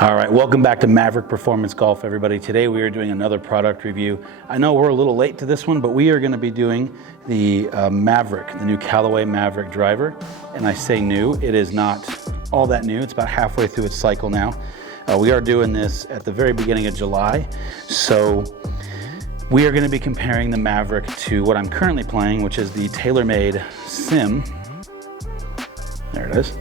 All right, welcome back to Maverick Performance Golf, everybody. Today we are doing another product review. I know we're a little late to this one, but we are going to be doing the Maverick, the new Callaway Mavrik driver. And I say new, it is not all that new. It's about halfway through its cycle now. We are doing this at the very beginning of July. So we are going to be comparing the Maverick to what I'm currently playing, which is the TaylorMade SIM. There it is.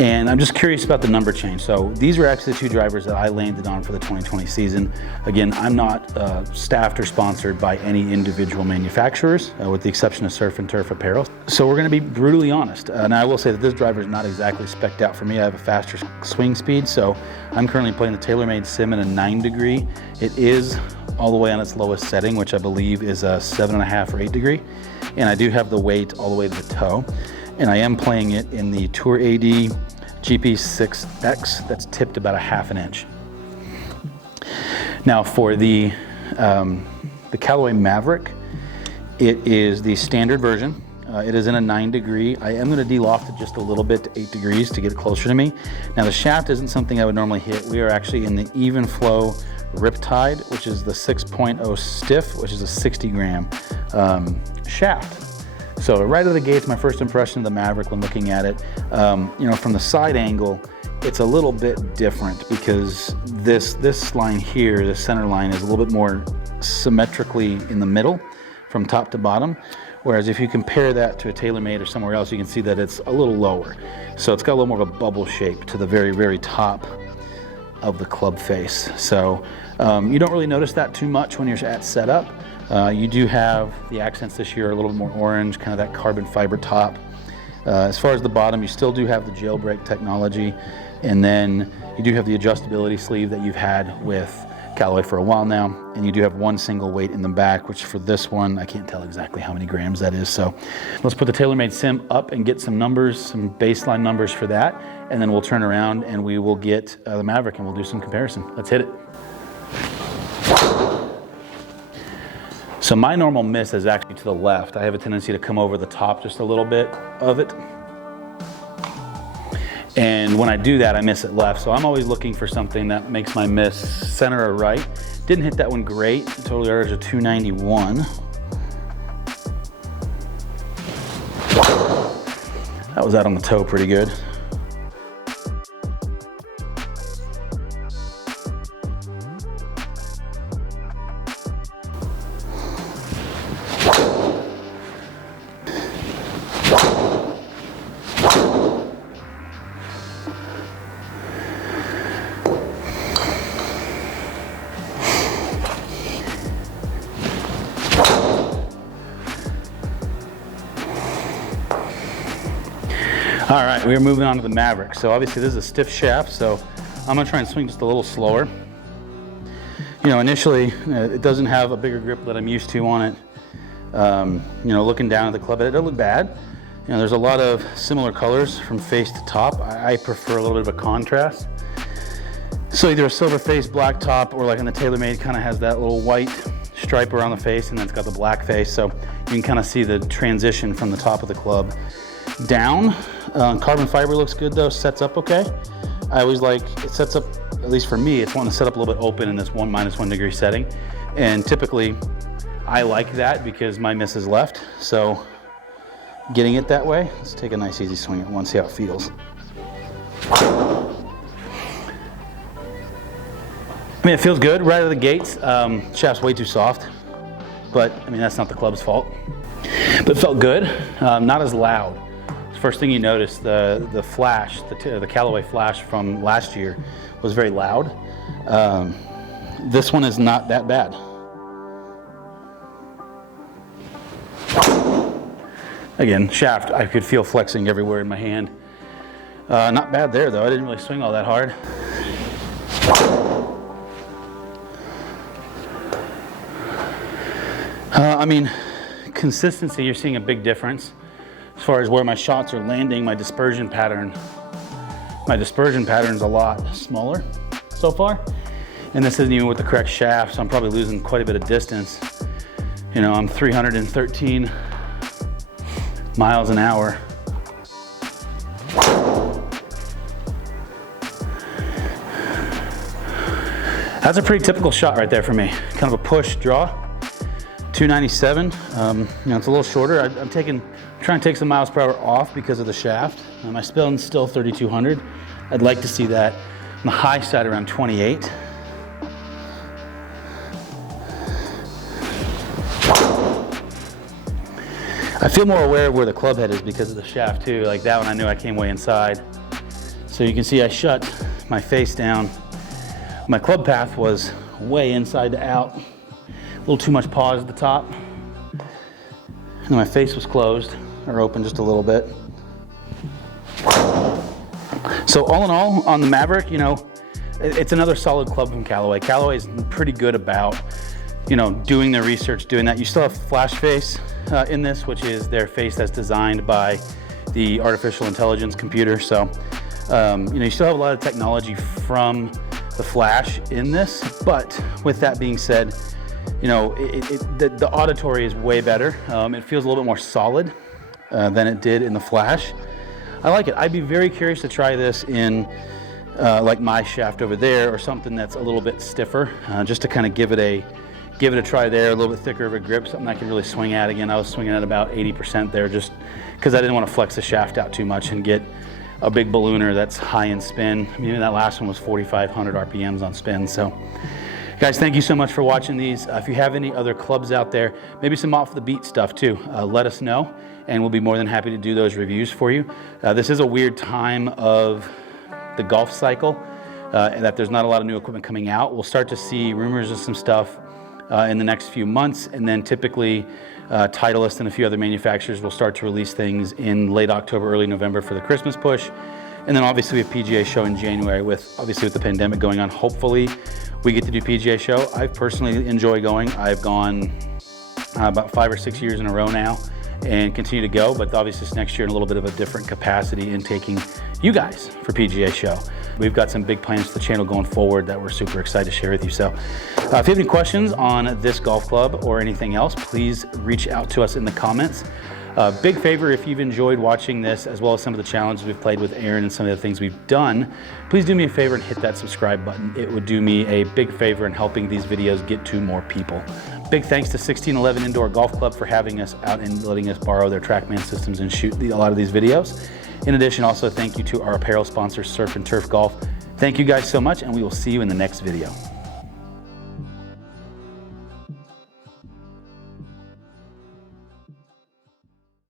And I'm just curious about the number change. So these were actually the two drivers that I landed on for the 2020 season. Again, I'm not staffed or sponsored by any individual manufacturers, with the exception of Surf and Turf Apparel. So we're gonna be brutally honest. Now I will say that this driver is not exactly spec'd out for me. I have a faster swing speed, so I'm currently playing the TaylorMade SIM in a 9 degree. It is all the way on its lowest setting, which I believe is a 7.5 or 8 degree. And I do have the weight all the way to the toe. And I am playing it in the Tour AD GP6X that's tipped about a ½ inch. Now for the Callaway Mavrik, it is the standard version. It is in a 9 degree. I am going to de-loft it just a little bit to 8 degrees to get it closer to me. Now the shaft isn't something I would normally hit. We are actually in the Even Flow Riptide, which is the 6.0 stiff, which is a 60 gram shaft. So right out of the gates, my first impression of the Maverick when looking at it, from the side angle, it's a little bit different because this line here, the center line, is a little bit more symmetrically in the middle from top to bottom. Whereas if you compare that to a TaylorMade or somewhere else, you can see that it's a little lower. So it's got a little more of a bubble shape to the very, very top of the club face. So you don't really notice that too much when you're at setup. You do have the accents this year a little bit more orange, kind of that carbon fiber top. As far as the bottom, you still do have the jailbreak technology, and then you do have the adjustability sleeve that you've had with Callaway for a while now, and you do have one single weight in the back, which for this one, I can't tell exactly how many grams that is. So let's put the TaylorMade SIM up and get some numbers, some baseline numbers for that, and then we'll turn around and we will get the Maverick and we'll do some comparison. Let's hit it. So my normal miss is actually to the left. I have a tendency to come over the top just a little bit of it. And when I do that, I miss it left. So I'm always looking for something that makes my miss center or right. Didn't hit that one great. Total yardage of 291. That was out on the toe pretty good. All right, we're moving on to the Maverick. So obviously this is a stiff shaft, so I'm gonna try and swing just a little slower. Initially, it doesn't have a bigger grip that I'm used to on it. Looking down at the club, it doesn't look bad. There's a lot of similar colors from face to top. I prefer a little bit of a contrast. So either a silver face, black top, or like in the TaylorMade, kind of has that little white stripe around the face, and then it's got the black face. So you can kind of see the transition from the top of the club down. Carbon fiber looks good though, sets up okay. I always like, it sets up, at least for me, it's wanting to set up a little bit open in this -1 degree setting. And typically I like that because my miss is left. So getting it that way, let's take a nice easy swing at one, see how it feels. I mean, it feels good right out of the gates. Shaft's way too soft, but I mean, that's not the club's fault. But it felt good, not as loud. First thing you notice, the flash, the Callaway flash from last year was very loud. This one is not that bad. Again, shaft, I could feel flexing everywhere in my hand. Not bad there though, I didn't really swing all that hard. I mean, consistency, you're seeing a big difference. As far as where my shots are landing, my dispersion pattern's a lot smaller so far. And this isn't even with the correct shaft, so I'm probably losing quite a bit of distance. I'm 313 miles an hour. That's a pretty typical shot right there for me. Kind of a push draw, 297. You know, it's a little shorter. I'm trying to take some miles per hour off because of the shaft. My spin's still 3,200. I'd like to see that on the high side around 28. I feel more aware of where the club head is because of the shaft too. Like that one, I knew I came way inside. So you can see I shut my face down. My club path was way inside to out. A little too much pause at the top. And my face was closed or open just a little bit. So all in all, on the Maverick, you know, it's another solid club from Callaway. Callaway's pretty good about, you know, doing their research, doing that. You still have flash face in this, which is their face that's designed by the artificial intelligence computer. So, you know, you still have a lot of technology from the flash in this, but with that being said, you know, the auditory is way better. It feels a little bit more solid than it did in the flash. I like it. I'd be very curious to try this in like my shaft over there, or something that's a little bit stiffer, just to kind of give it a try there, a little bit thicker of a grip, something I can really swing at. Again, I was swinging at about 80% there just because I didn't want to flex the shaft out too much and get a big ballooner that's high in spin. I mean, that last one was 4,500 RPMs on spin. So guys, thank you so much for watching these. If you have any other clubs out there, maybe some off the beat stuff too, let us know and we'll be more than happy to do those reviews for you. This is a weird time of the golf cycle, and that there's not a lot of new equipment coming out. We'll start to see rumors of some stuff in the next few months, and then typically Titleist and a few other manufacturers will start to release things in late October, early November for the Christmas push. And then obviously we have PGA show in January with the pandemic going on. Hopefully we get to do PGA show. I personally enjoy going. I've gone about 5 or 6 years in a row now and continue to go, but obviously this next year in a little bit of a different capacity in taking you guys for PGA show. We've got some big plans for the channel going forward that we're super excited to share with you. So if you have any questions on this golf club or anything else, please reach out to us in the comments. Big favor, if you've enjoyed watching this, as well as some of the challenges we've played with Aaron and some of the things we've done, please do me a favor and hit that subscribe button. It would do me a big favor in helping these videos get to more people. Big thanks to 1611 Indoor Golf Club for having us out and letting us borrow their TrackMan systems and shoot a lot of these videos. In addition, also thank you to our apparel sponsor, Surf and Turf Golf. Thank you guys so much, and we will see you in the next video.